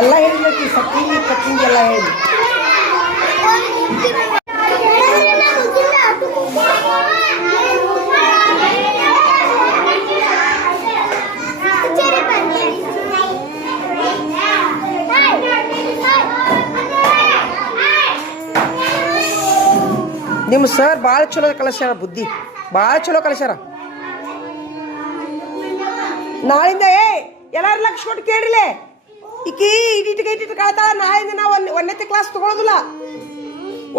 ಎಲ್ಲ ಹೇಳಿದ್ಲಕ್ಕಿ ಸಕ್ಕಿಂಗಿ ಪಕ್ಕಿಂಗಿ ಎಲ್ಲ ಹೇಳಿ. ನಿಮ್ಮ ಸರ್ ಭಾಳ ಚಲೋ ಕಲಿಸ್ಯಾರ, ಬುದ್ಧಿ ಭಾಳ ಚಲೋ ಕಲಿಸ್ಯಾರ. ನಾಳಿಂದ ಎಲ್ಲಾರು ಲಕ್ಷ ಕೊಟ್ಟು ಕೇಳಿಲೆ, ಈಕಿ ಇಟ್ಟಿಟ್ಟು ಕಳ್ತಾಳ. ನಾಳಿಂದ ನಾವು ಒಂದನೇ ಕ್ಲಾಸ್ ತಗೊಳೋದಿಲ್ಲ.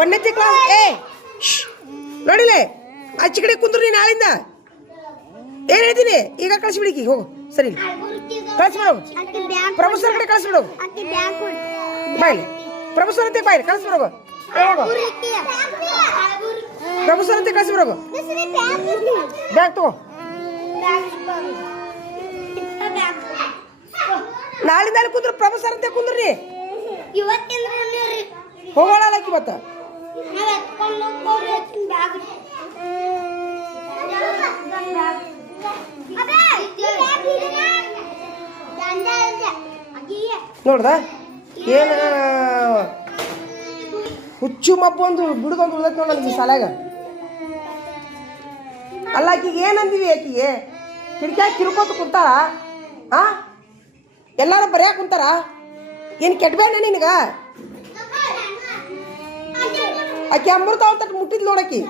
ಒಂದನೇ ಕ್ಲಾಸ್ ನೋಡಿಲೆ ಆಚೆ ಕಡೆ ಕುಂದ್ರು. ನೀ ನಾಳಿಂದ ಏನ್ ಹೇಳ್ತೀನಿ ಈಗ ಕಳಿಸ್ಬಿಡಿಕಿ. ಹೋಗು ಸರಿ ಕಳಿಸ್ಬಿಡೋಗು. ಪ್ರಭು ಸರ್ ಕಡೆ ಕಳಿಸ್ಬಿಡೋಗು. ಬಾಯ್ಲಿ ಪ್ರಭು ಸರ್ ಅಂತ ಬಾಯ್ಲಿ ಕಳಿಸ್ಬಿಡೋಗು. ಪ್ರಭು ಸರ್ ಅಂತ ಕಳಿಸ್ಬಿಡೋಗು. ಬ್ಯಾಗ್ ತಗೋ. ನಾಳಿಂದ ಕುಂದ್ರು ಪ್ರಭು ಸರ್ ಅಂತ ಕುಂದ್ರಿ. ಹೋಗೋಣ ಇವತ್ತ. ನೋಡ್ದ ಏನ ಹುಚ್ಚು ಮಬ್ಬು ಒಂದು ಬಿಡುದೊಂದು ಉಳ್ದೈತಿ ನೋಡ ನನಗೆ ಸಾಲಾಗ. ಅಲ್ಲ ಆಕಿಗೆ ಏನಂದಿವಿ? ಆಕಿಗೆ ಕಿಟಕಿಯಾಗಿ ಕಿರ್ಕೋತ ಕುಂತಾರ. ಎಲ್ಲಾರು ಬರ್ಯಾಕ ಕುಂತಾರ. ಏನು ಕೆಟ್ಬೇಡ ನಿನಗ? ಆಕೆ ಅಮೃತ ಅಂತ ಮುಟ್ಟಿದ್ ನೋಡಕಿ.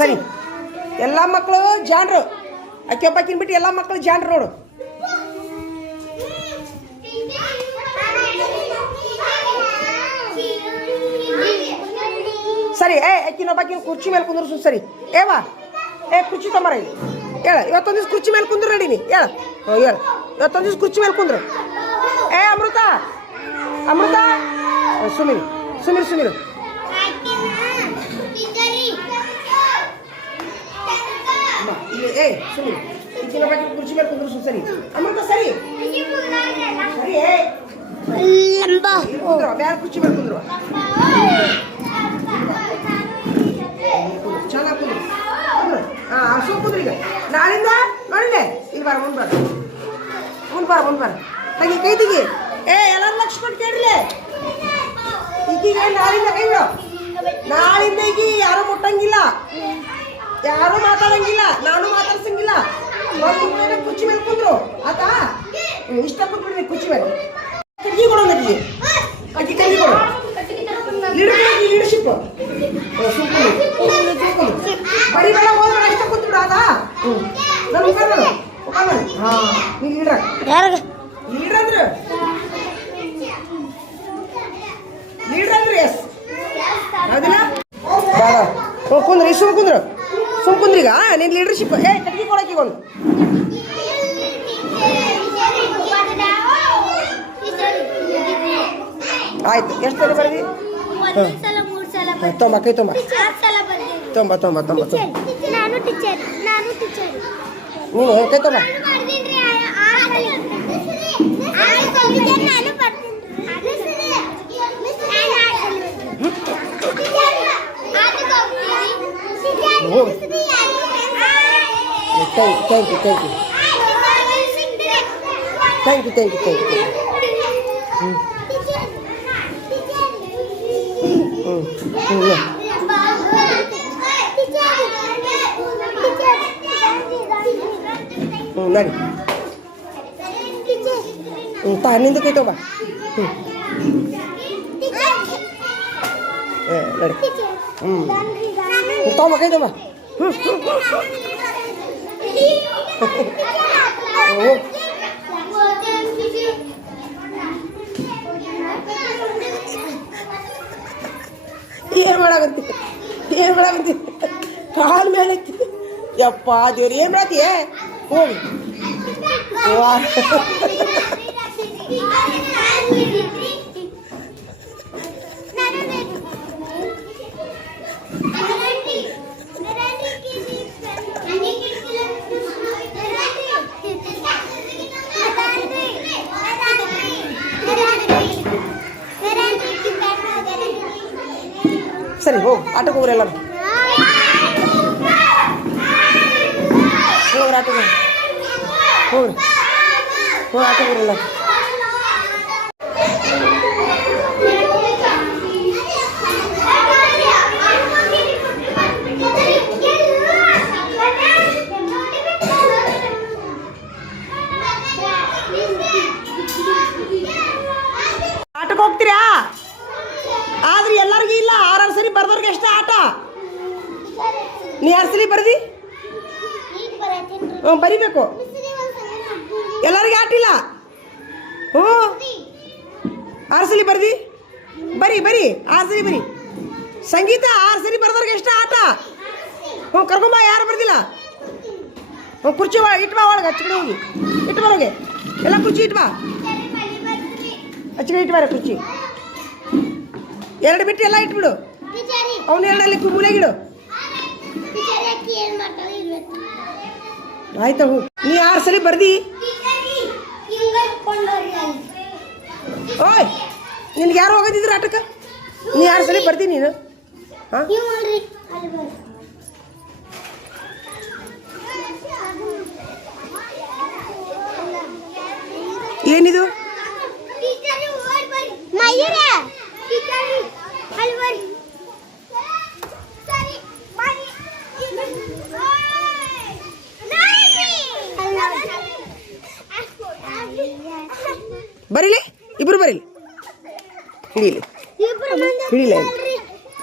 ಸರಿ ಎಲ್ಲ ಮಕ್ಕಳು ಜಾನ್ರು. ಆಕೆ ಒಬ್ಬಾಕಿನ ಬಿಟ್ಟು ಎಲ್ಲ ಮಕ್ಕಳು ಜಾನ್ರು ನೋಡು. ಸರಿ ಆಕಿನ ಒಬ್ಬಾಕಿನ ಕುರ್ಚಿ ಮೇಲೆ ಕುಂದ್ರು. ಸರಿ ಏವಾ ಕುರ್ಚಿ ತೊಂಬರ ಇಲ್ಲಿ. ಹೇಳ ಇವತ್ತೊಂದು ದಿವ್ಸ ಕುರ್ಚಿ ಮೇಲೆ ಕುಂದ್ರು ನಡಿ. ನೀ ಹೇಳ ಹೇಳ ಇವತ್ತೊಂದು ದಿವ್ಸ ಕುರ್ಚಿ ಮೇಲೆ ಕುಂದ್ರು. ಅಮೃತ ಅಮೃತ ಸುಮಿರು ಸುಮಿರು ಸುಮಿರು ಸುಮಿರು ಈಚಿನ ಬಗ್ಗೆ ಕುರ್ಚಿ ಮೇಲೆ ಕುಂದ್ರು. ಸರಿ ಅಮೃತ ಸರಿ ಬೇರೆ ಕುರ್ಚಿ ಮೇಲೆ ಕುಂದ್ರು. ಚೆನ್ನಾಗಿ ಕುಂದ್ರು. ಸೊ ಕುಂದ್ರಿ. ಈಗ ನಾಳಿಂದ ನೋಡಿಲೆ ಇಲ್ಲಿ ಬಾರ ಮುಂದ್ ಬಾರ ಮುಂದ್ ಬಾರ ಮುಂದ್ ಬಾರ ಹಾಗೆ ಕೈ ತೆಗಿ. ಎಲ್ಲರೂ ಲಕ್ಷ ಕೊಟ್ಟು ಕೇಳಿಲೆ. ಈಗೀಗ ನಾಳಿಂದ ಕೈ ಬಿಡು. ನಾಳಿಂದ ಈಗ ಯಾರು ಮುಟ್ಟಂಗಿಲ್ಲ, ಯಾರು ಮಾತಾಡಂಗಿಲ್ಲ, ನಾನು ಮಾತಾಡ್ಸಂಗಿಲ್ಲ. ಕುರ್ಚಿ ಮೇಲೆ ಕುಂದ್ರು ಆತಾ. ಇಷ್ಟ ಕುಂತ್ಬಿಡ್ರಿ ಕುರ್ಚಿ ಮೇಲೆ. ಕಟ್ಗಿ ಕೊಡೋ ನಟಿಗೆ ಅಕ್ಕಿ ಕೈ ಕೊಡು. ಲೀಡರ್ಶಿಪ್ ಬರೀ ಬೇಡ ಹೋದ್ರೆ ಇಷ್ಟ ಕೂತ್ಬಿಡ. ಅದಾ ನನ್ನ ಮುಖ ನೋಡು. ಮುಖ ನೋಡಿ. ನೀ ಲೀಡರ್ ಲೀಡರ್ ಅಂದ್ರೆ ಲೀಡರ್ ಅಂದ್ರೆ ಎಸ್ ಅದಿಲ್ಲ. ಕುಂದ್ರಿ ಸುಮ್ ಕುಂದ್ರು ಸುಮ್ ಕುಂದ್ರಿಗ ನೀನ್ ಲೀಡರ್ಶಿಪ್. ಕಟ್ಗಿ ಕೊಡಕ್ಕೆ ಒಂದು ಆಯ್ತು. ಎಷ್ಟು ಸಲ ಬರ್ದಿ? ತೊಂಬ ಕೈ ತೊಂಬ ತೊಂಬ ತೊಂಬ ತೊಂಬ ತೊಂಬ ನೀನು ಕೈ ತೊಂಬ. Thank you thank you thank you thank you thank you. ನಡಿ ನಿಂದ ಕೈ ತೊಂಬ. ನಡಿ ತೊಂಬ ಕೈ ತೊಂಬ. ಏನ್ ಮಾಡಾಕಂತಿ ಏನ್ ಮಾಡಾಕಂತಿ? ಕಾಲ್ ಮೇಲೆ ಯಪ್ಪ ದೇವ್ರಿ ಏನ್ ಮಾಡತ್ತೀಯ? ಹೋಗಿ ಸರಿ ಹೋಗಿ ಆಟಕ್ಕೆ ಹೋಗ್ರಿ ಎಲ್ಲರೂ. ಹೋಗ್ರಿ ಆಟಕ್ಕೆ ಹೋಗ್ರಿ. ಹ್ಞೂ ಆಟ ಬರಲ್ಲ. ಆಟಕ್ಕೆ ಹೋಗ್ತೀರಾ? ಆದ್ರೆ ಎಲ್ಲರಿಗೂ ಇಲ್ಲ. 6 ಸರಿ ಬರ್ದವ್ರಿಗೆ ಎಷ್ಟು ಆಟ? ನೀ 2 ಸಲ ಬರ್ದಿ? ಹ್ಞೂ ಬರಿಬೇಕು. ಎಲ್ಲರಿಗೆ ಆಟ ಇಲ್ಲ. ಹ್ಞೂ 6 ಸಲ ಬರ್ದಿ? ಬರಿ 6 ಸಲ ಬರಿ. ಸಂಗೀತ 6 ಸರಿ ಬರ್ದವ್ರಿಗೆ ಎಷ್ಟು ಆಟ? ಹ್ಞೂ ಕರ್ಕೊಂಬ. ಯಾರು ಬರ್ದಿಲ್ಲ? ಹ್ಞೂ ಕುರ್ಚಿ ಇಟ್ಬಾ ಒಳಗೆ. ಹಚ್ಕಡೆ ಹೋಗಿ ಇಟ್ಬರೋಗೆ ಎಲ್ಲ ಕುರ್ಚಿ ಇಟ್ಬಾ. ಹಚ್ಕಡೆ ಇಟ್ಬಾರ ಕುರ್ಚಿ. 2 ಬಿಟ್ಟು ಎಲ್ಲ ಇಟ್ಬಿಡು. ಅವನು 2 ಅಲ್ಲಿ ಮೂಲೆಗಿಡು. ಆಯ್ತಾ ಹೂ. ನೀ 6 ಸಲ ಬರ್ದಿ? ಓಯ್ ನಿನ್ಗೆ ಯಾರು ಹೋಗೋದಿದ್ರು ಆಟಕ್ಕೆ? ನೀ 6 ಸಲ ಬರ್ದಿ ನೀನು? ಹಾಂ ಏನಿದು? ಬರೀಲಿ ಇಬ್ರು ಬರೀಲಿ. ಹಿಡೀಲಿ ಹಿಡೀಲಿ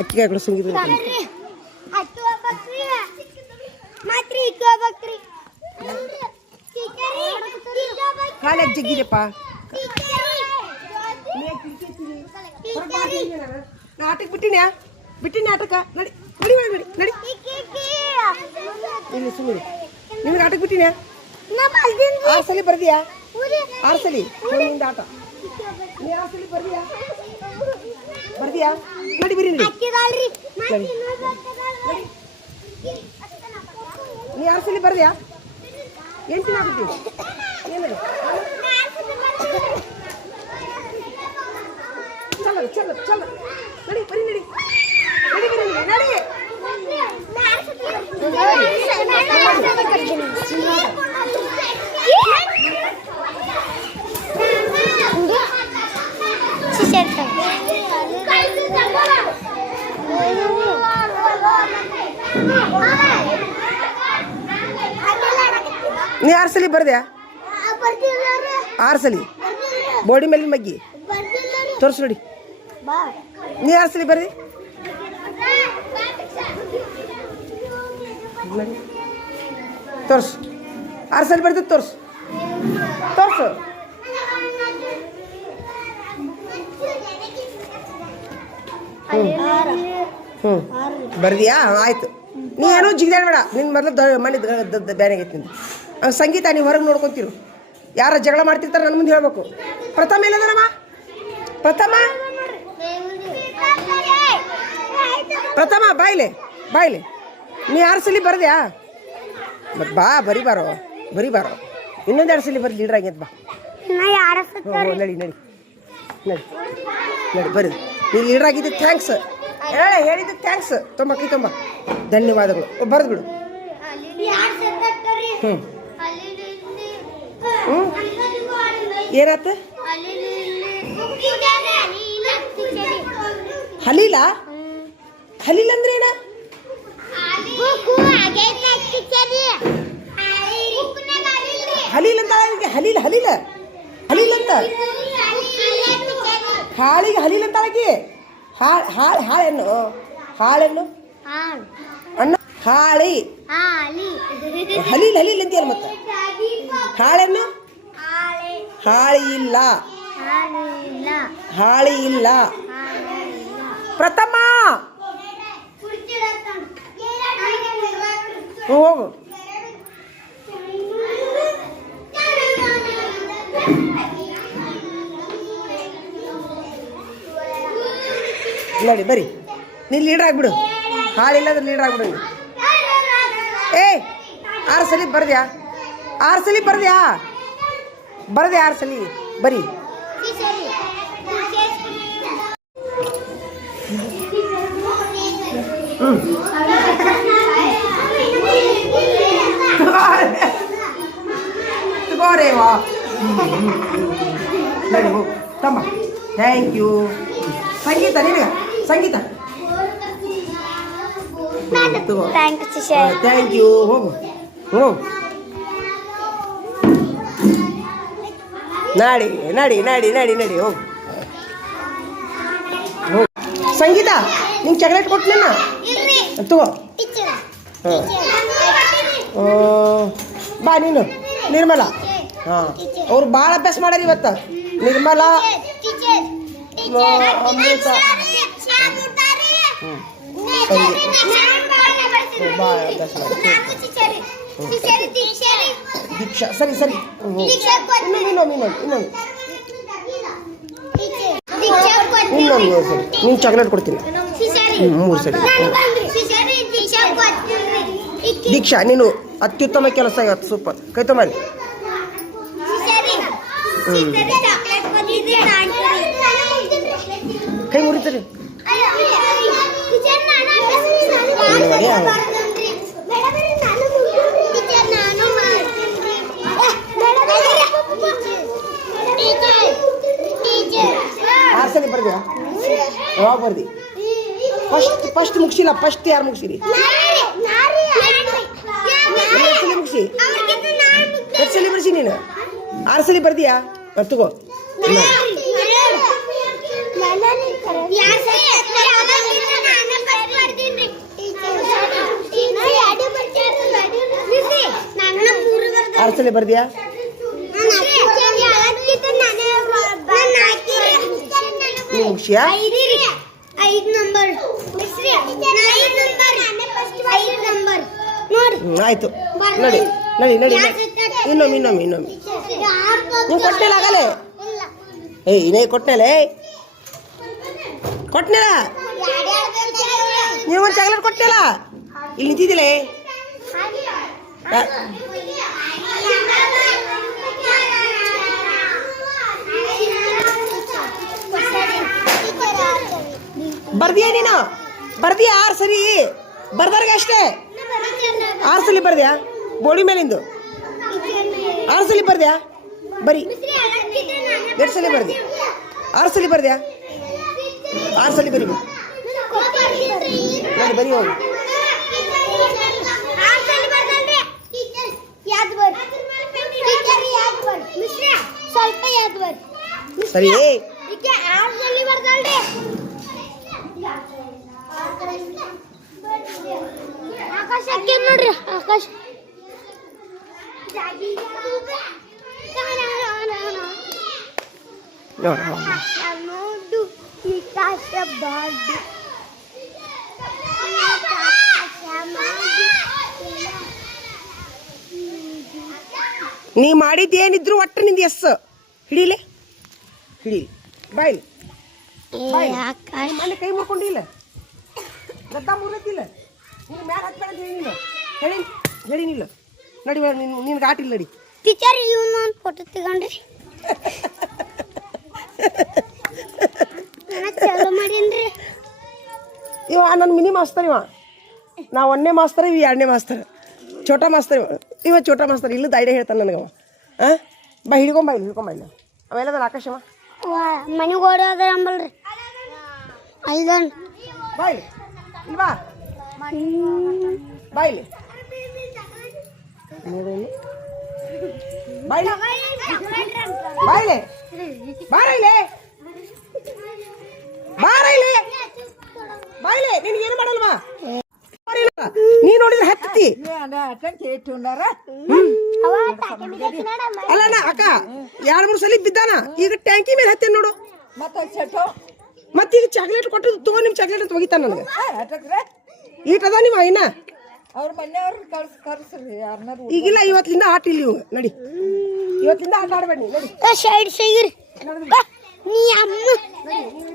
ಅಕ್ಕಿ ಹಾಕಲು ಸಂಗೀತ ಕಾಲಾಗ ಜಗ್ಗಿದೆಪ್ಪ. ಆಟಕ್ಕೆ ಬಿಟ್ಟಿನಿ ಆಟಕ್ಕೆ. ನಡಿ ನಡಿ ನಡಿ ನಡಿ ಇಲ್ಲಿ ಸುಮ್ಮನೆ ನಿಮ್ಗೆ ಆಟಕ್ಕೆ ಬಿಟ್ಟಿನ? 6 ಸಲ ಬರ್ದಿಯಾ? 6 ಸಲ ನಿಂದ ಆಟ. ನೀ 6 ಸಲ ಬರ್ದಿಯಾ? ನಡಿ ಬರೀ ನಡಿ. ನೀ 6 ಸಲ ಬರ್ದಿಯಾ? 8 ದಿನ ಆಗ್ಬಿಟ್ಟಿವಿ. ಏನದು? ಚಲ ಚಲ ನಡಿ ಬರೀ ನಡಿ ನಡಿ ಬರೀ ನಡಿ ನಡಿ. ನೀ 6 ಸಲ ಬರ್ದ್ಯಾ? 6 ಸಲ ಬಾಡಿ ಮೇಲಿನ ಮಗ್ಗಿ ತೋರಿಸ್ ನೋಡಿ. ನೀ 6 ಸಲ ಬರ್ದಿ? ತೋರ್ಸು. 6 ಸಲ ಬರ್ದಿ ತೋರ್ಸು ತೋರ್ಸು. ಹ್ಞೂ ಬರ್ದಿಯಾ? ಆಯ್ತು. ನೀ ಏನೋ ಜಿಗಿದಾಡಬೇಡ. ನಿನ್ನ ಮೊದಲು ಮನೆ ಬೇರೆ ಆಗೈತೆ ನಿಂದು. ಸಂಗೀತ ನೀವು ಹೊರಗೆ ನೋಡ್ಕೊತಿರು. ಯಾರು ಜಗಳ ಮಾಡ್ತಿರ್ತಾರೆ ನನ್ನ ಮುಂದೆ ಹೇಳ್ಬೇಕು. ಪ್ರಥಮ ಎಲ್ಲದನಮ್ಮ? ಪ್ರಥಮ ಬಾಯ್ಲೆ ನೀ 6 ಸಲ ಬರ್ದ್ಯಾ? ಮತ್ತು ಬಾ ಬರೀ ಬಾರೋ ಇನ್ನೊಂದು 2 ಸಲ ಬರ್ರಿ. ಲೀಡ್ರ್ ಆಗೈತೆ ಬಾ. ನಡಿ ನಡಿ ನಡಿ ನಡಿ ಬರೀ. ನೀ ಲೀಡ್ರ್ ಆಗಿದ್ದು ಥ್ಯಾಂಕ್ಸ್. ಹೇಳಿದ್ದು ಥ್ಯಾಂಕ್ಸ್. ತೊಂಬ ಧನ್ಯವಾದಗಳು. ಬರ್ದು ಬಿಡು. ಏನಾತ? ಹಲೀಲ ಅಂದ್ರೆ ಏನ? ಹಲೀಲ್ ಅಂತ ಹಲೀಲ್ ಅಂತ ಹಾಳಿಗೆ ಹಲೀಲ್ ಅಂತ ಆಗಿ ಹಾಳೆನ್ನು ಅಣ್ಣ ಹಾಳಿ ಹಲೀಲ್ ಅಂತೀಯಲ್ಲ. ಮತ್ತೆ ಹಾಳೆನ್ನು ಹಾಳಿ ಇಲ್ಲ. ಪ್ರಥಮ ಹೋಗು. ನೋಡಿ ಬರೀ. ನೀನು ಲೀಡ್ರ್ ಆಗಿಬಿಡು. ಹಾಳಿಲ್ಲ ಅಂದ್ರೆ ಲೀಡ್ರ್ ಆಗಿಬಿಡು. 6 ಸಲ ಬರ್ದ್ಯಾ? 6 ಸಲ ಬರ್ದ್ಯಾ? 6 ಸಲ ಬರೀ. ತಗೋರೇವಾ ನಡಿ ಹೋಗು ತಮ್ಮ. Thank you. ಸಂಗೀತ ನಿನಗೆ ಸಂಗೀತ ಥ್ಯಾಂಕ್ ಯು. ಹೋಗು ಹೋಗು. ನಡಿ ನಡಿ ನಡಿ ನಡಿ ನಡಿ ಹೋಗು ಹೋಗು. ಸಂಗೀತ ನಿಂಗೆ ಚಾಕ್ಲೇಟ್ ಕೊಟ್ಟನ ತಗೋ. ಬಾ ನೀನು ನಿರ್ಮಲಾ. ಹಾಂ ಅವ್ರು ಭಾಳ ಅಭ್ಯಾಸ ಮಾಡ್ಯಾರ ಇವತ್ತು. ನಿರ್ಮಲಾ ಅಮೃತ ಭಾಳ ಅಭ್ಯಾಸ ಮಾಡಿ. ದೀಕ್ಷಾ ಸರಿ ಸರಿ. ಇನ್ನೊಂದು ಸರಿ ನೀನು ಚಾಕ್ಲೇಟ್ ಕೊಡ್ತೀನಿ. 3 ಸರಿ. ದೀಕ್ಷಾ ನೀನು ಅತ್ಯುತ್ತಮ ಕೆಲಸ ಇವತ್ತು. ಸೂಪರ್. ಕೈ ತೊಂಬಲ್ಲಿ. ಕೈ ಮುರಿತೀರಿ. ಆರ್ಸಲಿ ಬರ್ದ್ಯಾ? ಯಾವಾಗ ಬರ್ದಿ? ಫಸ್ಟ್ ಮುಗಿಸಿಲ್ಲ. ಫಸ್ಟ್ ಯಾರು ಮುಗಿಸಿರಿ? ಮುಗಿಸಿ ಎಷ್ಟು ಸಲ ಬರ್ಸಿ ನೀನು? 6 ಸಲ ಬರ್ದಿಯಾ? ತಗೋ. ಆರು ಸಲ ಬರ್ದಿಯಾ? ನೀವು ಮುಗಿಸಿಯಾ? 5 ನಂಬರ್. ಆಯ್ತು. ನಡಿ ನಡಿ ನಡಿ. ಇನ್ನೊಮ್ಮೆ ನೀವು ಕೊಟ್ಟೆಲ್ಲ ಆಗಲೇ. ಇನ್ನೇ ಕೊಟ್ಟೆಲ್ಲ ಕೊಟ್ಟನಿಲ್ಲ. ನೀವು ಒಂದು ಚಾಕ್ಲೇಟ್ ಕೊಟ್ಟಿಲ್ಲ. ಇಲ್ಲಿ ನಿಂತಿದ್ದಿಲ್ಲ. ಬರ್ದಿಯಾ ನೀನು? ಬರ್ದಿಯಾ? 6 ಸರಿ ಬರ್ದಾರ್ಗೆ ಅಷ್ಟೇ. 6 ಸಲ ಬರ್ದ್ಯಾ? ಬೋಡಿ ಮೇಲಿಂದು 6 ಸಲ ಬರ್ದ್ಯಾ? ಬರೀ 2 ಸಲ ಬರ್ದಿ. 6 ಸಲ ಬರ್ದ್ಯಾ? 6 ಸಲ ಬರಿ. ನೋಡಿ ಬರೀ ಹೋಗಿ. ಸರಿ. ಆಕಾಶ ನೋಡ್ರಿ. ಆಕಾಶ ನೀ ಮಾಡಿದ್ದೇನಿದ್ರು ಒಟ್ಟು ನಿಂದು ಎಸ್ ಹಿಡೀಲೆ. ಹಿಡೀಲಿ ಬಾಯ್ಲಿ. ಮನೆ ಕೈ ಮುರ್ಕೊಂಡಿಲ್ಲ. ಗದ್ದ ಮುರಿದಿಲ್ಲ. ನೀನು ಮ್ಯಾಲ ಹತ್ಬೇಡ ಅಂತ ಹೇಳಿಲ್ಲ. ಹೇಳಿನಿಲ್ಲ. ನಡಿ ನಿನ್ಗೆ ಆಟಿಲ್ಲ. ನಡಿ. ಟೀಚರ್ ಇವನು ಒಂದು ಫೋಟೋ ತಗೊಂಡ್ರಿ. ಚಲೋ ಮಾಡೀನ್ರಿ. ಇವ ನನ್ನ ಮಿನಿ ಮಾಸ್ತರ್. ಇವ ನಾ 1ನೇ ಮಾಸ್ತರ್, ಇವ 2ನೇ ಮಾಸ್ತರ್. ಛೋಟಾ ಮಾಸ್ತರ್ ಇವ ಛೋಟಾ ಮಾಸ್ತರ್. ಇಲ್ಲದ ಐಡಿಯಾ ಹೇಳ್ತಾನೆ ನನಗೆ ಅವ. ಬಾ ಹಿಡ್ಕೊಂಬಾಯಿಲ್ಲ. ಅವೆಲ್ಲದ ಆಕಾಶವ ಮನೆಗೆ ಓಡೋದ ಅಂಬಲ್ರಿ. ಅಲ್ದನ್ ಬಾಯ್ಲಿ. ಇಲ್ವಾ ಬಾಯ್ಲಿ. ಬಾಯ್ಲಿ ಬಾಯ್ಲಿ. ಬಾರೈಲೆ ಬಾರೈಲೆ ಬಾಯ್ಲೆ. ನಿನಗೇನು ಮಾಡಲ್ವಾ? ನೀ ನೋಡಿದ್ರೆ ಹತ್ತಿ. ಅಲ್ಲ ಅಕ್ಕ 2-3 ಸಲ ಬಿದ್ದಾನ. ಈಗ ಟ್ಯಾಂಕಿ ಮೇಲೆ ಹತ್ತಿ ನೋಡು. ಮತ್ತೀಗ ಚಾಕ್ಲೇಟ್ ಕೊಟ್ಟು ತಗೋ. ನಿಮ್ ಚಾಕ್ಲೇಟ್ ಅಂತ ಹೋಗಿತಾನ ನನಗೆ. ಈಟದ ನೀವು ಇನ್ನ ಈಗಿಲ್ಲ. ಇವತ್ತಿಂದ ಆಟ ಇಲ್ಲಿ. ನಡಿ ಇವತ್ತಿಂದ ಆಟ ಆಡ್ಬೇಡಿ. ನಡಿ ಸೈಡ್ ಸೈಡ್. ನೀ ಅಮ್ಮ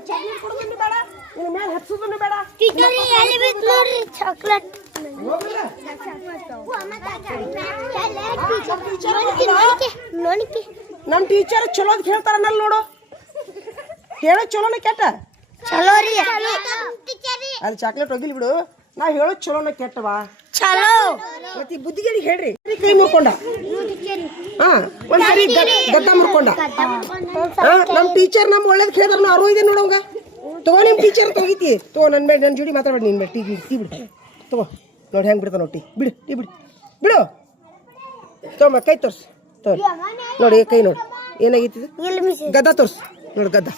ಚಾಕ್ಲೇಟ್ ಕೊಡೋದು ಬೇಡ. ನಿನ್ನ ಮೇಲೆ ಹಚ್ಚೋದು ಬೇಡ. ನೋಡ್ರಿ ಚಾಕ್ಲೇಟ್. ನಮ್ಮ ಟೀಚರ್ ಚಲೋ ಹೇಳ್ತಾರ ನಲ್ ನೋಡು. ಹೇಳೋ ಚಲೋನ ಕೆಟ್ಟ? ಚಲೋ ರೀ. ಅಲ್ಲಿ ಚಾಕ್ಲೇಟ್ ಹೋಗಿಲ್ ಬಿಡು. ನಾ ಹೇಳೋದು ಚಲೋನ ಕೆಟ್ಟವಾ? ಚಲೋ ಮತ್ತೆ ಬುದ್ಧಿಗೇಡಿ ಹೇಳ್ರಿ ಕೈ ಮುರ್ಕೊಂಡ ಹಾ ಒಂದ್ಸರಿ ಗದ್ದ ಮುರ್ಕೊಂಡ ನಮ್ ಟೀಚರ್ ನಮ್ ಒಳ್ಳೇದ್ ಕೇಳಿದ್ರು ಅರು ಇದೆ ನೋಡವಂಗ ತಗೋ ನಿಮ್ ಟೀಚರ್ ತಗೋತಿ ತಗೋ ನನ್ನ ಜೋಡಿ ಮಾತಾಡ್ಬೇಡಿ ನಿನ್ ಮೇಲೆ ಟೀ ಬಿಡು ತಗೋ ನೋಡಿ ಹೆಂಗ್ ಬಿಡ್ತಾನ ಟೀ ಬಿಡು ಟೀ ಬಿಡು ಬಿಡು ತಗೊಂಬ ಕೈ ತೋರ್ಸು ತೋರಿ ನೋಡಿ ಕೈ ನೋಡು ಏನಾಗೈತಿ ಗದ್ದ ತೋರ್ಸು ನೋಡು ಗದ್ದ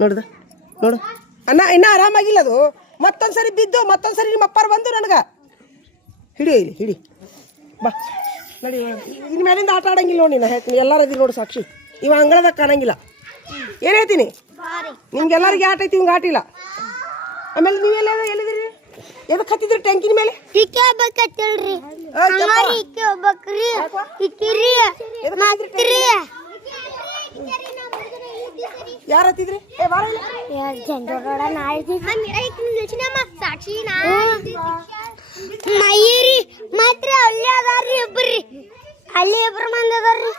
ನೋಡ್ದ ನೋಡು ಅಣ್ಣ ಇನ್ನ ಆರಾಮಾಗಿಲ್ಲ ಅದು ಮತ್ತೊಂದ್ಸರಿ ಬಿದ್ದು ಮತ್ತೊಂದ್ಸರಿ ನಿಮ್ಮ ಅಪ್ಪಾರ ಬಂದು ನನಗೆ ಹಿಡಿ ಇಲ್ಲಿ ಹಿಡಿ ಬಾ ನೋಡಿ ಇನ್ನು ಮೇಲಿಂದ ಆಟ ಆಡಂಗಿಲ್ಲ ನೋಡಿ ನಾ ಹೇಳ್ತೀನಿ ಎಲ್ಲಾರು ಇದ್ದೀರಿ ನೋಡಿ ಸಾಕ್ಷಿ ಇವ ಅಂಗಳದಾಗ ಕಾಣಂಗಿಲ್ಲ ಏನು ಹೇಳ್ತೀನಿ ನಿಮ್ಗೆಲ್ಲರಿಗೆ ಆಟ ಐತಿ ಇವಂಗೆ ಆಟ ಇಲ್ಲ ಆಮೇಲೆ ನೀವೆಲ್ಲ ಎಲ್ಲಿದ್ದೀರಿ ಎದಕ್ಕೆ ಹತ್ತಿದ್ರಿ ಟ್ಯಾಂಕಿನ ಮೇಲೆ ಹಿಕ್ಕಿ ಹೋಗ್ಬೇಕತ್ತಲ್ರಿ ಹಿಕ್ಕಿ ಹೋಗ್ಬೇಕ್ರಿ ಹಿಕ್ಕಿರಿ ಮತ್ರಿ ಯಾರು ಹತ್ತಿದ್ರಿ ಏ ಬಾರ ಮಯೂರಿ ಮಾತ್ರ ಅಲ್ಲಿ ಅದಾರ್ರಿ ಒಬ್ರಿ ಅಲ್ಲಿ ಇಬ್ರು ಮಂದಿ ಅದಾರ್ರಿ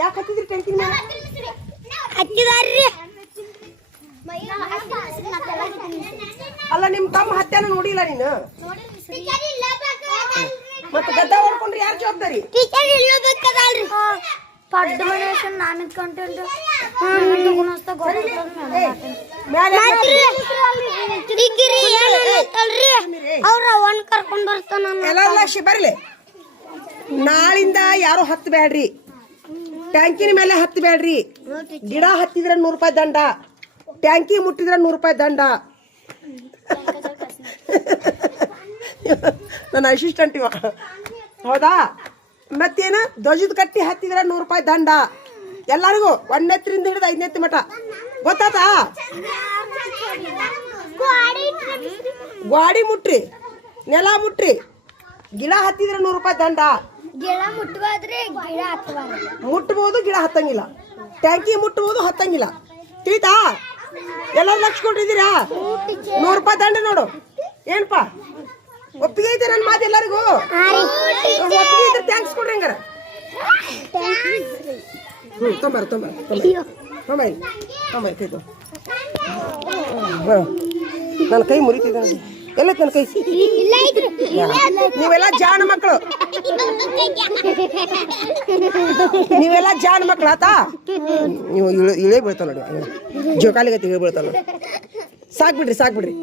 ಯಾಕೆ ಹತ್ತಿದ್ರಿ ಟ್ಯಾಂಕಿನ ಮೇಲೆ ಹತ್ತಿದಾರ್ರಿ ಅಲ್ಲ ನಿಮ್ಮ ತಮ್ಮ ಹತ್ಯಾನ ನೋಡಿಲ್ಲ ನೀನು ಮತ್ತೆ ಗದ್ದ ಹೊಡ್ಕೊಂಡ್ರಿ ಯಾರು ಜವಾಬ್ದಾರಿ ಟೀಚರ್ ಇಲ್ಲ ಬೇಕದಲ್ರಿ ಪಡ್ಡ ಮನೇಶನ್ ನಾನು ಕಂಟೆಂಟ್ ಅವ್ರ ಅವನ್ ಕರ್ಕೊಂಡ್ ಬರ್ತಾನ ಎಲ್ಲ ಲಕ್ಷ ಬರ್ಲಿ ನಾಳಿಂದ ಯಾರು ಹತ್ತಬೇಡ್ರಿ ಟ್ಯಾಂಕಿನ ಮೇಲೆ ಹತ್ತಬೇಡ್ರಿ ಗಿಡ ಹತ್ತಿದ್ರೆ 100 ರೂಪಾಯಿ ದಂಡ ಟ್ಯಾಂಕಿ ಮುಟ್ಟಿದ್ರೆ 100 ರೂಪಾಯಿ ದಂಡ ನನ್ನ ಅಸಿಸ್ಟೆಂಟ್ ಇವ ಹೌದಾ ಮತ್ತೇನು ಧ್ವಜದ ಕಟ್ಟಿ ಹತ್ತಿದ್ರೆ 100 ರೂಪಾಯಿ ದಂಡ ಎಲ್ಲರಿಗೂ 1ನೇತ್ರಿಂದ ಹಿಡಿದು 5ನೇತ್ತಿ ಮಠ ಗೊತ್ತಾತಾ ಗಾಡಿ ಮುಟ್ರಿ ನೆಲ ಮುಟ್ರಿ ಗಿಡ ಹತ್ತಿದ್ರೆ 100 ರೂಪಾಯಿ ದಂಡ ಗಿಡ ಮುಟ್ಟಬಾದ್ರೆ ಗಿಡ ಹತ್ತಬಾರ್ದು ಮುಟ್ಟಬಹುದು ಗಿಡ ಹತ್ತಂಗಿಲ್ಲ ಟ್ಯಾಂಕಿ ಮುಟ್ಟಬಹುದು ಹತ್ತಂಗಿಲ್ಲ ತಿಳಿತಾ ಎಲ್ಲರೂ ಲಕ್ಷ ಕೊಟ್ಟಿದ್ದೀರಾ 100 ರೂಪಾಯಿ ದಂಡ ನೋಡು ಏನಪ್ಪ ಒಪ್ಪಿಗೆ ಐತೆ ನನ್ನ ಮಾತು ಎಲ್ಲರಿಗೂ ಒಪ್ಪಿಗೆ ಇದ್ರೆ ಥ್ಯಾಂಕ್ಸ್ ಕೊಡ್ರಿ ಹಂಗಾರ ತೊಂಬರ್ ಕೈ ನನ್ನ ಕೈ ಮುರಿತಿದ್ದ ಎಲ್ಲ ನನ್ನ ಕೈ ನೀವೆಲ್ಲ ಜಾಣ ಮಕ್ಕಳು ನೀವೆಲ್ಲ ಜಾಣ ಮಕ್ಕಳು ಆತಾ ನೀವು ಇಳೇ ಬೀಳ್ತಾವ ನೋಡಿ ಜೋಕಾಲಿಗತಿ ಇಳೇ ಬೀಳ್ತಾವ ನೋಡಿ ಸಾಕ್ಬಿಡ್ರಿ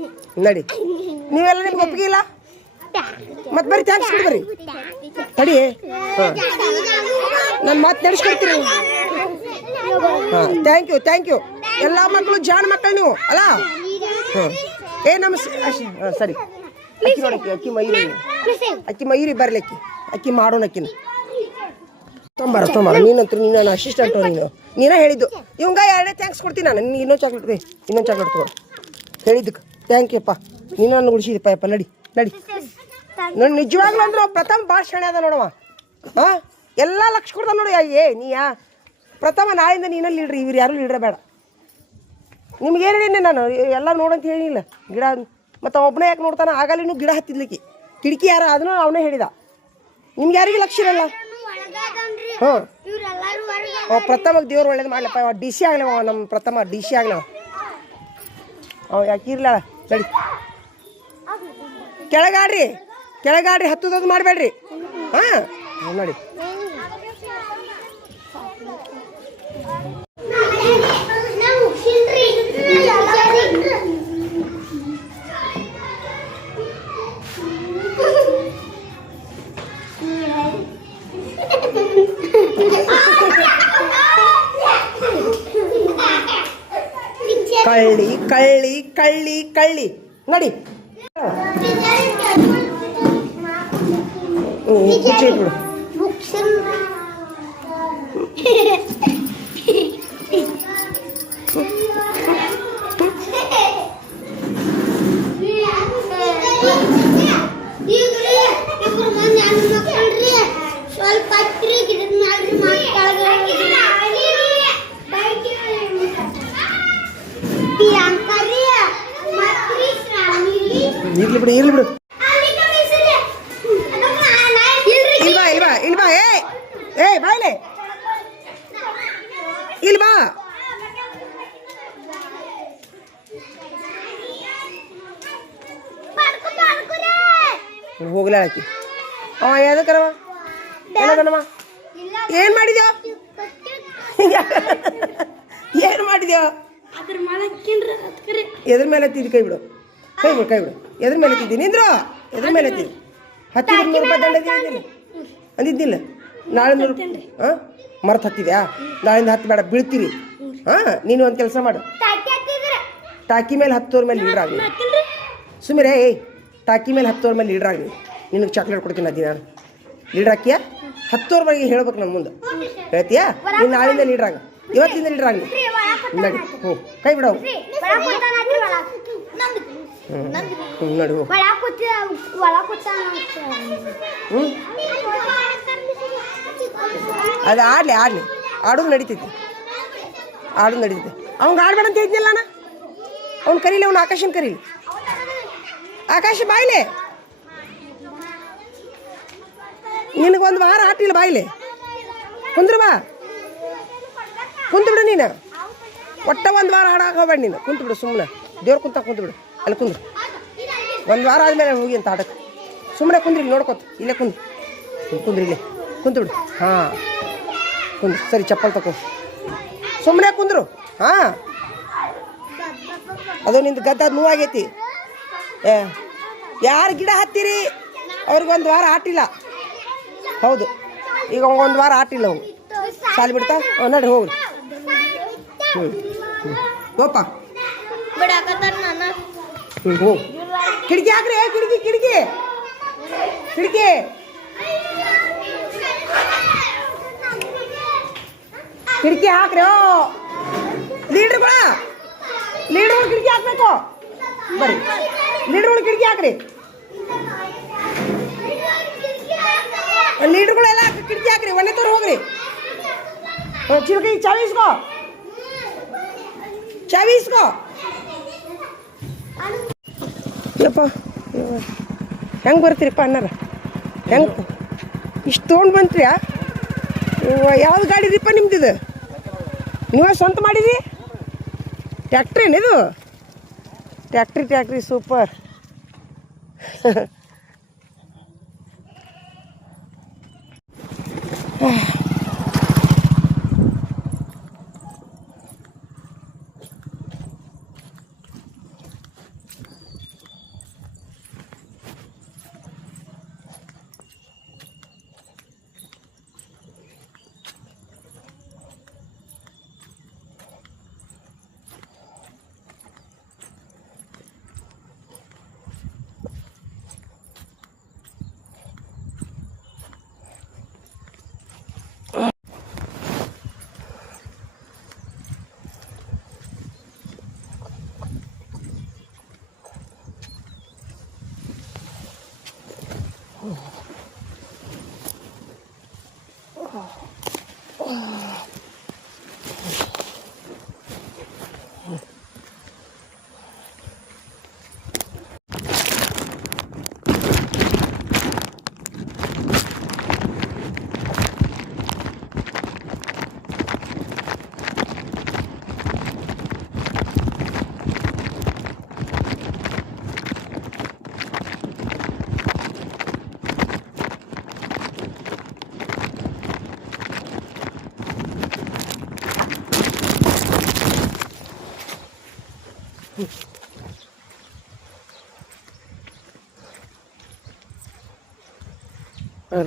ನಡಿ ನೀವೆಲ್ಲ ನಿಮ್ಗೆ ಒಪ್ಪಿಗೆ ಇಲ್ಲ ಮತ್ತೆ ಬರ್ರಿ ಥ್ಯಾಂಕ್ಸ್ ಕೊಡಿ ಬರ್ರಿ ತಡಿ ನನ್ನ ಮಾತು ನಡೆಸ್ಕೊಡ್ತೀರಿ ಹಾಂ ಥ್ಯಾಂಕ್ ಯು ಎಲ್ಲ ಮಕ್ಕಳು ಜಾಣ ಮಕ್ಕಳು ನೀವು ಅಲ್ಲ ಹಾಂ ಏ ಹಾಂ ಸರಿ ಅಕ್ಕಿ ನೋಡಕ್ಕಿ ಅಕ್ಕಿ ಮಯೂರಿ ಬರ್ಲಿ ಅಕ್ಕಿ ಮಾಡೋಣ ಅಕ್ಕಿನ ತೊಂಬಾರ ನೀನಂತ ನನ್ನ ಅಸಿಸ್ಟೆಂಟು ನೀನೇ ಹೇಳಿದ್ದು ಇವಂಗ 2ನೇ ಥ್ಯಾಂಕ್ಸ್ ಕೊಡ್ತೀನಿ ನಾನು ನೀನು ಇನ್ನೊಂದು ಚಾಕ್ಲೇಟ್ ತಗೋ ಹೇಳಿದ್ದಕ್ಕೆ ಥ್ಯಾಂಕ್ ಯು ಅಪ್ಪ ನೀನು ನನ್ನ ಉಳಿಸಿದಪ್ಪ ಯಪ್ಪ ನಡಿ ನೋಡಿ ನಿಜವಾಗ್ಲೂ ಅಂದ್ರೆ ಪ್ರಥಮ ಭಾಳ ಶಾಣೆ ಅದ ನೋಡವ ಹಾಂ ಎಲ್ಲ ಲಕ್ಷ ಕೊಡ್ದ ನೋಡಿ ಪ್ರಥಮ ನಾಳಿಂದ ನೀನು ಲೀಡ್ರಿ ಇವ್ರು ಯಾರು ಲೀಡ್ರ ಬೇಡ ನಿಮ್ಗೇನು ಹೇಳಿನಿ ನಾನು ಎಲ್ಲ ನೋಡಂತ ಹೇಳಿಲ್ಲ ಗಿಡ ಮತ್ತು ಒಬ್ಬನೇ ಯಾಕೆ ನೋಡ್ತಾನೆ ಆಗಲಿನೂ ಗಿಡ ಹತ್ತಿದ್ಲಿಕ್ಕೆ ಕಿಟಕಿ ಯಾರು ಅದನ್ನು ಅವನೇ ಹೇಳಿದ ನಿಮ್ಗೆ ಯಾರಿಗೂ ಲಕ್ಷ ಇರಲ್ಲ ಹಾಂ ಪ್ರಥಮಕ್ಕೆ ದೇವ್ರು ಒಳ್ಳೇದು ಮಾಡ್ಲಪ್ಪ ಅವ ಡಿ ಸಿ ಆಗ್ಲವ ನಮ್ಮ ಪ್ರಥಮ ಡಿ ಸಿ ಆಗ್ಲವ ಅವ ಯಾಕೆ ಇರ್ಲಾಳ ನಡಿ ಕೆಳಗಾಡ್ರಿ ಹತ್ತುದದು ಮಾಡಬೇಡ್ರಿ ಹಾಂ ನೋಡಿ ಕಳ್ಳಿ ನೋಡಿ ಕುರ್ಚಿ ಇಟ್ಬಿಡು ಇರ್ಲಿ ಬಿಡು ಇಲ್ವಾ ಏ ಬಾಯ್ಲೆ ಇಲ್ವಾ ಹೋಗ್ಲ ಆಕಿ ಅವ ಯಾವ್ದಕ್ಕರವ ಏನದನವ ಏನು ಮಾಡಿದ್ಯೋ ಏನು ಮಾಡಿದ್ಯೋ ಎದ್ರ ಮೇಲೆ ಹತ್ತಿದ್ದು ಕೈ ಬಿಡು ಎದ್ರ ಮೇಲೆ ಹತ್ತಿದ್ದಿ ನಿಂದ್ರು ಎದ್ರ ಮೇಲೆ ಹತ್ತಿದ್ದು ಹತ್ತಿದ್ರೆ 100 ರೂಪಾಯಿ ದಂಡ ಅಂದಿದ್ದಿಲ್ಲ ನಾಳೆ 100 ಹಾಂ ಮರ್ತು ಹತ್ತಿದ್ಯಾ ನಾಳಿಂದ ಹತ್ತು ಬೇಡ ಬೀಳ್ತೀರಿ ಹಾಂ ನೀನು ಒಂದು ಕೆಲಸ ಮಾಡು ಟಾಕಿ ಮೇಲೆ 10 ಮೇಲೆ ಲೀಡ್ರ್ ಆಗಲಿ ಸುಮ್ಮನೆ ಏಯ್ ಟಾಕಿ ಮೇಲೆ 10 ಮೇಲೆ ಲೀಡ್ರ್ ಆಗಲಿ ನಿನಗೆ ಚಾಕ್ಲೇಟ್ ಕೊಡ್ತೀನಿ ಅದಿ ನಾನು ಲೀಡ್ರ್ ಹಾಕಿಯಾ 10 ಬಗ್ಗೆ ಹೇಳ್ಬೇಕು ನಮ್ಮ ಮುಂದೆ ಹೇಳ್ತೀಯಾ ನೀನು ನಾಳಿಂದ ಲೀಡ್ರ್ ಆಗ ಇವತ್ತಿಂದ ಲೀಡ್ರ್ ಆಗಲಿ ನಡಿ ಹ್ಞೂ ಕೈ ಬಿಡವು ಹ್ಞೂ ನಡಿ ಹ್ಞೂ ಅದು ಆಡಲಿ ಆಡೋದು ನಡೀತೈತಿ ಅವ್ನಿಗೆ ಆಡ್ಬೇಡ ಅಂತ ಹೇಳಿದ್ನಲ್ಲ ನಾನು ಅವ್ನು ಕರೀಲಿ ಅವ್ನು ಆಕಾಶನ ಕರೀಲಿ ಆಕಾಶ ಬಾಯ್ಲೆ ನಿನಗೊಂದು ವಾರ ಆಟಿಲ್ಲ ಬಾಯ್ಲೆ ಕುಂದ್ರು ಬಾ ಕುಂತು ಬಿಡು ನೀನು ಒಟ್ಟ ಒಂದು ವಾರ ಆಡಕ್ಕೆ ಹೋಗ್ಬೇಡ ನೀನು ಕುಂತು ಬಿಡು ಸುಮ್ಮನೆ ದೇವ್ರು ಕುಂತು ಬಿಡು ಅಲ್ಲಿ ಕುಂದ್ರು ಒಂದು ವಾರ ಆದಮೇಲೆ ಹೋಗಿ ಅಂತ ಆಡಕ್ಕೆ ಸುಮ್ಮನೆ ಕುಂದ್ರಿ ನೋಡ್ಕೊತ ಇಲ್ಲೇ ಕುಂದ್ರಿ ಇಲ್ಲೇ ಕುಂತು ಬಿಡು ಹಾಂ ಕುಂದ್ರು ಸರಿ ಚಪ್ಪಲ್ ತಗೋ ಸುಮ್ಮನೆ ಕುಂದ್ರು ಹಾಂ ಅದು ನಿಂದು ಗದ್ದ ನೋವಾಗೈತಿ ಯಾರು ಗಿಡ ಹತ್ತೀರಿ ಅವ್ರಿಗೊಂದು ವಾರ ಆಟಿಲ್ಲ ಹೌದು ಈಗ ಒಂದು ವಾರ ಆಟಿಲ್ಲ ಅವ್ನು ಸಾಲಿ ಬಿಡ್ತಾ ನಡಿ ಹೋಗ್ರಿ ಹೋಪ ಹೋಗಿ ಕಿಟಕಿ ಹಾಕ್ರಿ ಕಿಟಕಿ ಹಾಕ್ರಿ ಓ ಲೀಡ್ರ್ಗಳು ಕಿಟಕಿ ಹಾಕ್ಬೇಕು ಬರ್ರಿ ಲೀಡ್ರ್ಗಳು ಕಿಟಕಿ ಹಾಕ್ರಿ ಲೀಡ್ರ್ಗಳೆಲ್ಲ ಕಿಟಕಿ ಹಾಕ್ರಿ ಒಳ್ಳೆ ತೋರು ಹೋಗ್ರಿ ಚಿಲ್ಕಿ ಚಾವಿ ಇಸ್ಕೋ ಯಪ್ಪ ಹೆಂಗೆ ಬರ್ತೀರಿಪ್ಪ ಅಣ್ಣಾರ ಹೆಂಗೆ ಇಷ್ಟು ತೊಗೊಂಡು ಬಂತ್ರಿಯಾ ಯಾವ್ದು ಗಾಡಿ ರೀಪ್ಪ ನಿಮ್ದಿದು ನೀವೇ ಸ್ವಂತ ಮಾಡಿರಿ ಟ್ಯಾಕ್ಟ್ರಿನಿದು ಟ್ಯಾಕ್ಟ್ರಿ ಸೂಪರ್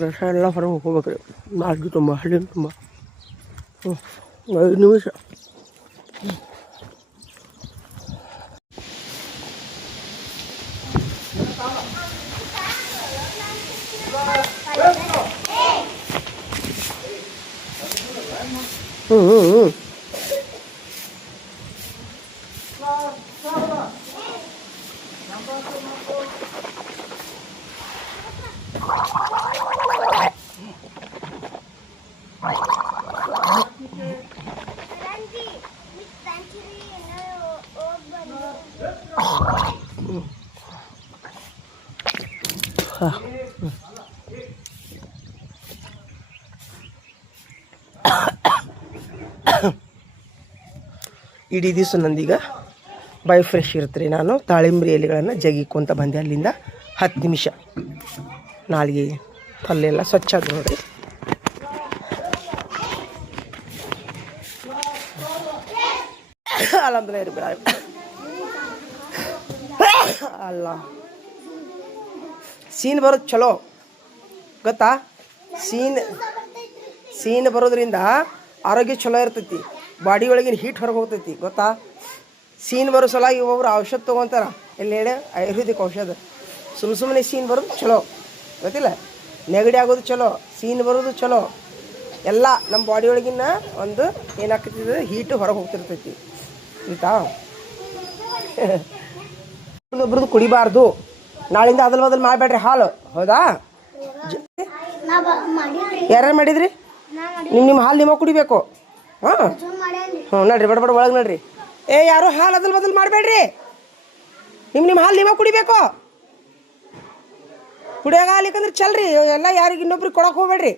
ರಸ ಎಲ್ಲ ಹೊರಗೆ ಹೋಗ್ಬೇಕ್ರಿ ನಾಲ್ಕು ತುಂಬ ಹಳ್ಳಿ ತುಂಬ 5 ನಿಮಿಷ ಇಡೀ ದಿವಸ ನಂದೀಗ ಬೈ ಫ್ರೆಶ್ ಇರ್ತೀರಿ. ನಾನು ತಾಳಿಂಬ್ರಿ ಎಲೆಗಳನ್ನು ಜಗಿಕೊಂತ ಬಂದೆ ಅಲ್ಲಿಂದ 10 ನಿಮಿಷ. ನಾಳೆಗೆ ಪಲ್ಲೆಲ್ಲ ಸ್ವಚ್ಛ ಆಗಿ ನೋಡಿರಿ. ಅಲ್ಹಮ್ದುಲಿಲ್ಲಾಹ್ ಅಲ್ಲ ಸೀನ್ ಬರೋದು ಚಲೋ ಗೊತ್ತಾ. ಸೀನ್ ಬರೋದ್ರಿಂದ ಆರೋಗ್ಯ ಚಲೋ ಇರ್ತೈತಿ. ಬಾಡಿ ಒಳಗಿನ ಹೀಟ್ ಹೊರಗೆ ಹೋಗ್ತೈತಿ ಗೊತ್ತಾ. ಸೀನ್ ಬರೋ ಸಲ ಒಬ್ಬೊಬ್ರು ಔಷಧ ತೊಗೊತಾರ. ಎಲ್ಲಿ ಹೇಳಿ ಆಯುರ್ವೇದಿಕ್ ಔಷಧ. ಸುಮ್ಮನೆ ಸೀನ್ ಬರೋದು ಚಲೋ ಗೊತ್ತಿಲ್ಲ. ನೆಗಡಿ ಆಗೋದು ಚಲೋ, ಸೀನ್ ಬರೋದು ಚಲೋ. ಎಲ್ಲ ನಮ್ಮ ಬಾಡಿ ಒಳಗಿನ ಒಂದು ಏನಾಗ್ತೈತಿ ಹೀಟು ಹೊರಗೆ ಹೋಗ್ತಿರ್ತೈತಿ ಆಯಿತಾ. ಒಬ್ರದ್ದು ಕುಡಿಬಾರ್ದು. ನಾಳಿಂದ ಅದಲ್ ಬದಲು ಮಾಡಬೇಡ್ರಿ ಹಾಲು. ಹೌದಾ? ಯಾರ್ಯಾರು ಮಾಡಿದ್ರಿ? ನಿಮ್ಮ ಹಾಲು ನಿಮ್ಮ ಕುಡಿಬೇಕು. ಹಾಂ ನಡ್ರಿ ಬಡ ಒಳಗೆ ನಡ್ರಿ. ಯಾರು ಹಾಲು ಅದಲ್ ಬದಲು ಮಾಡಬೇಡ್ರಿ. ನಿಮ್ಮ ಹಾಲು ನಿಮ್ಮ ಕುಡಿಬೇಕು. ಕುಡಿಯಾಗ ಹಾಲಿಕ್ಕಂದ್ರೆ ಚಲ್ರಿ ಎಲ್ಲ. ಯಾರಿಗೆ ಇನ್ನೊಬ್ರಿಗೆ ಕೊಡಕ್ಕೆ ಹೋಗ್ಬೇಡ್ರಿ.